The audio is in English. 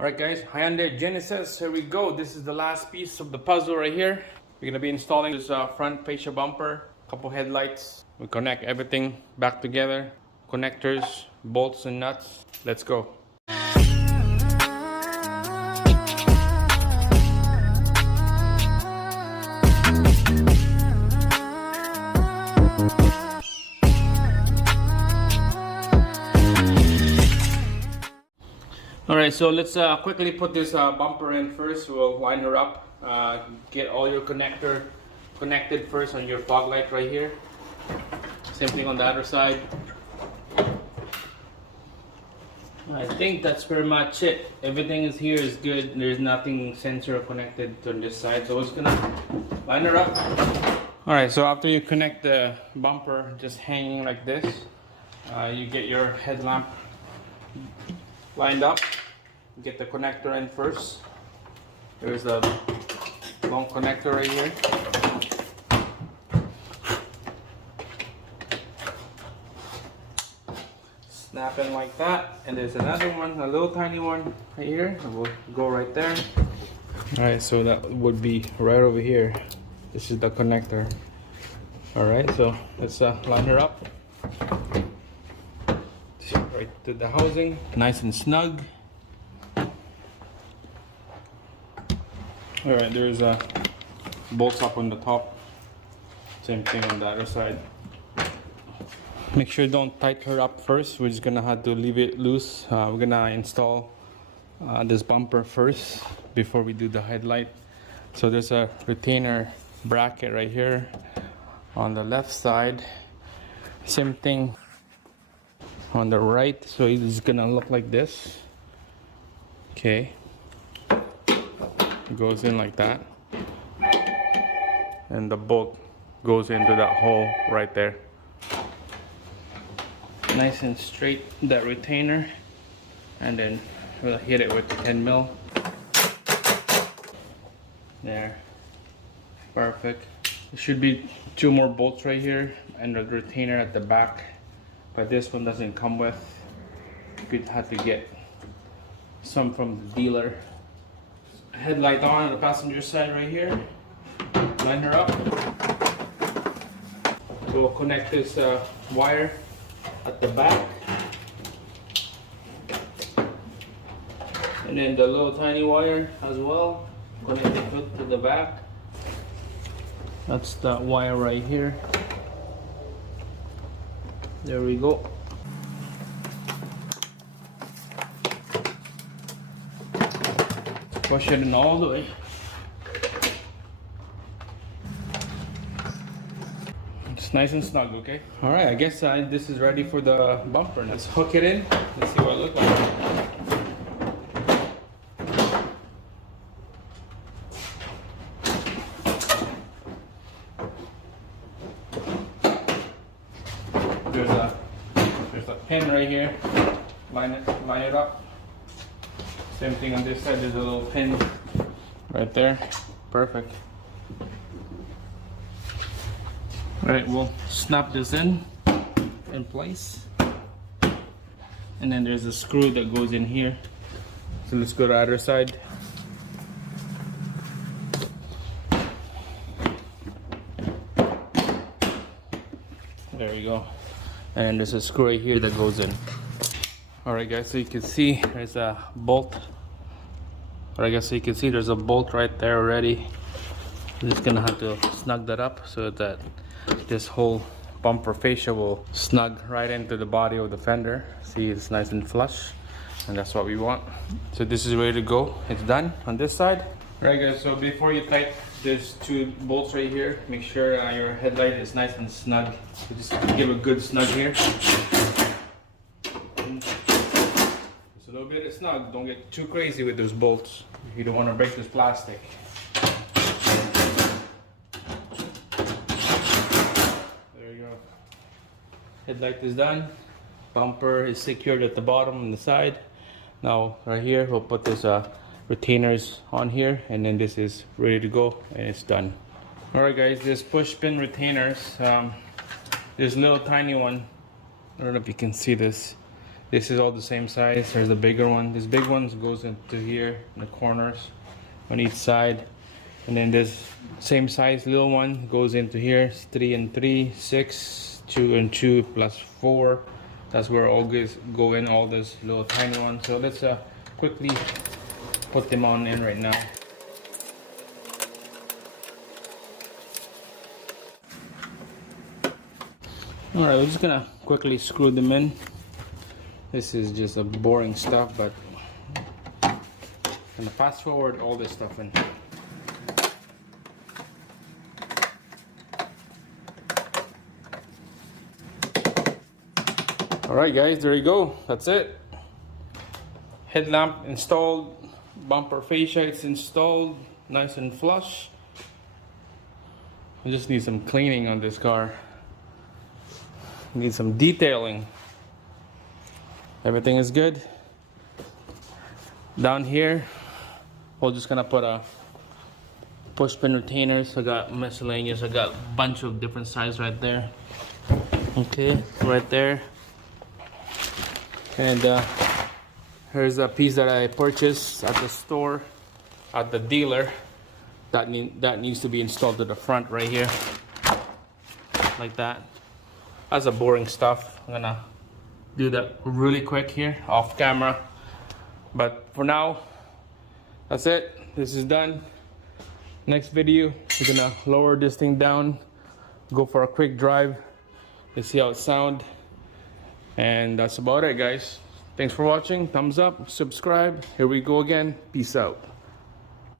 Alright guys, Hyundai Genesis, here we go. This is the last piece of the puzzle right here. We're gonna be installing this front fascia bumper, couple headlights. We connect everything back together, connectors, bolts and nuts. Let's go. Alright, so let's quickly put this bumper in first. We'll line her up. Get all your connector connected first on your fog light right here. Same thing on the other side. I think that's pretty much it. Everything is here is good. There's nothing sensor connected on this side. So we're just gonna line her up. Alright, so after you connect the bumper just hanging like this, you get your headlamp lined up. Get the connector in first. There's a long connector right here. Snap in like that, and there's another one, a little tiny one right here. It will go right there. Alright, so that would be right over here. This is the connector. Alright, so let's line her up. Right to the housing, nice and snug. Alright, there's bolts up on the top. Same thing on the other side. Make sure don't tighten her up first. We're just gonna have to leave it loose. We're gonna install this bumper first before we do the headlight. So there's a retainer bracket right here on the left side. Same thing on the right, so it's gonna look like this. Okay, it goes in like that, and the bolt goes into that hole right there. Nice and straight, that retainer, and then we'll hit it with the 10 mil. There, perfect. There should be 2 more bolts right here and the retainer at the back, but this one doesn't come with. You could have to get some from the dealer. Headlight on the passenger side right here. Line her up. We'll connect this wire at the back, and then the little tiny wire as well. Connect it to the back. That's the wire right here. There we go. Push it in all the way. It's nice and snug, okay? Alright, I guess this is ready for the bumper. Let's hook it in. Let's see what it looks like. There's a pin right here. Line it up. Same thing on this side. There's a little pin right there. Perfect. Alright, we'll snap this in place, and then there's a screw that goes in here. So let's go to the other side. There you go. And there's a screw right here that goes in. Alright guys, so you can see there's a bolt. Alright guys, so you can see there's a bolt right there already. I'm just gonna have to snug that up so that this whole bumper fascia will snug right into the body of the fender. See, it's nice and flush, and that's what we want. So this is ready to go. It's done on this side. Alright guys, so before you tighten, there's 2 bolts right here. Make sure your headlight is nice and snug. So just give a good snug here. It's a little bit snug. Don't get too crazy with those bolts. You don't want to break this plastic. Headlight is done. Bumper is secured at the bottom and the side. Now right here we'll put this retainers on here, and then this is ready to go, and it's done. Alright guys, this push pin retainers, there's a little tiny one. I don't know if you can see this. This is all the same size. There's the bigger one. This big one goes into here in the corners on each side, and then this same size little one goes into here. It's 3 and 3, 6, 2 and 2 plus 4. That's where all goes go in, all this little tiny one. So let's quickly put them on in right now. All right, we're just gonna quickly screw them in. This is just a boring stuff, but I'm gonna fast forward all this stuff in. All right, guys, there you go. That's it. Headlamp installed, bumper fascia is installed, nice and flush. I just need some cleaning on this car. Need some detailing. Everything is good. Down here, we're just gonna put a push pin retainers. I got miscellaneous. I got a bunch of different sizes right there. Okay, right there. And here's a piece that I purchased at the store, at the dealer. That needs to be installed to the front right here, like that. That's a boring stuff. I'm gonna do that really quick here off camera, but for now that's it. This is done. Next video, we're gonna lower this thing down, go for a quick drive, let's see how it sounds, and that's about it, guys. Thanks for watching. Thumbs up, subscribe. Here we go again. Peace out.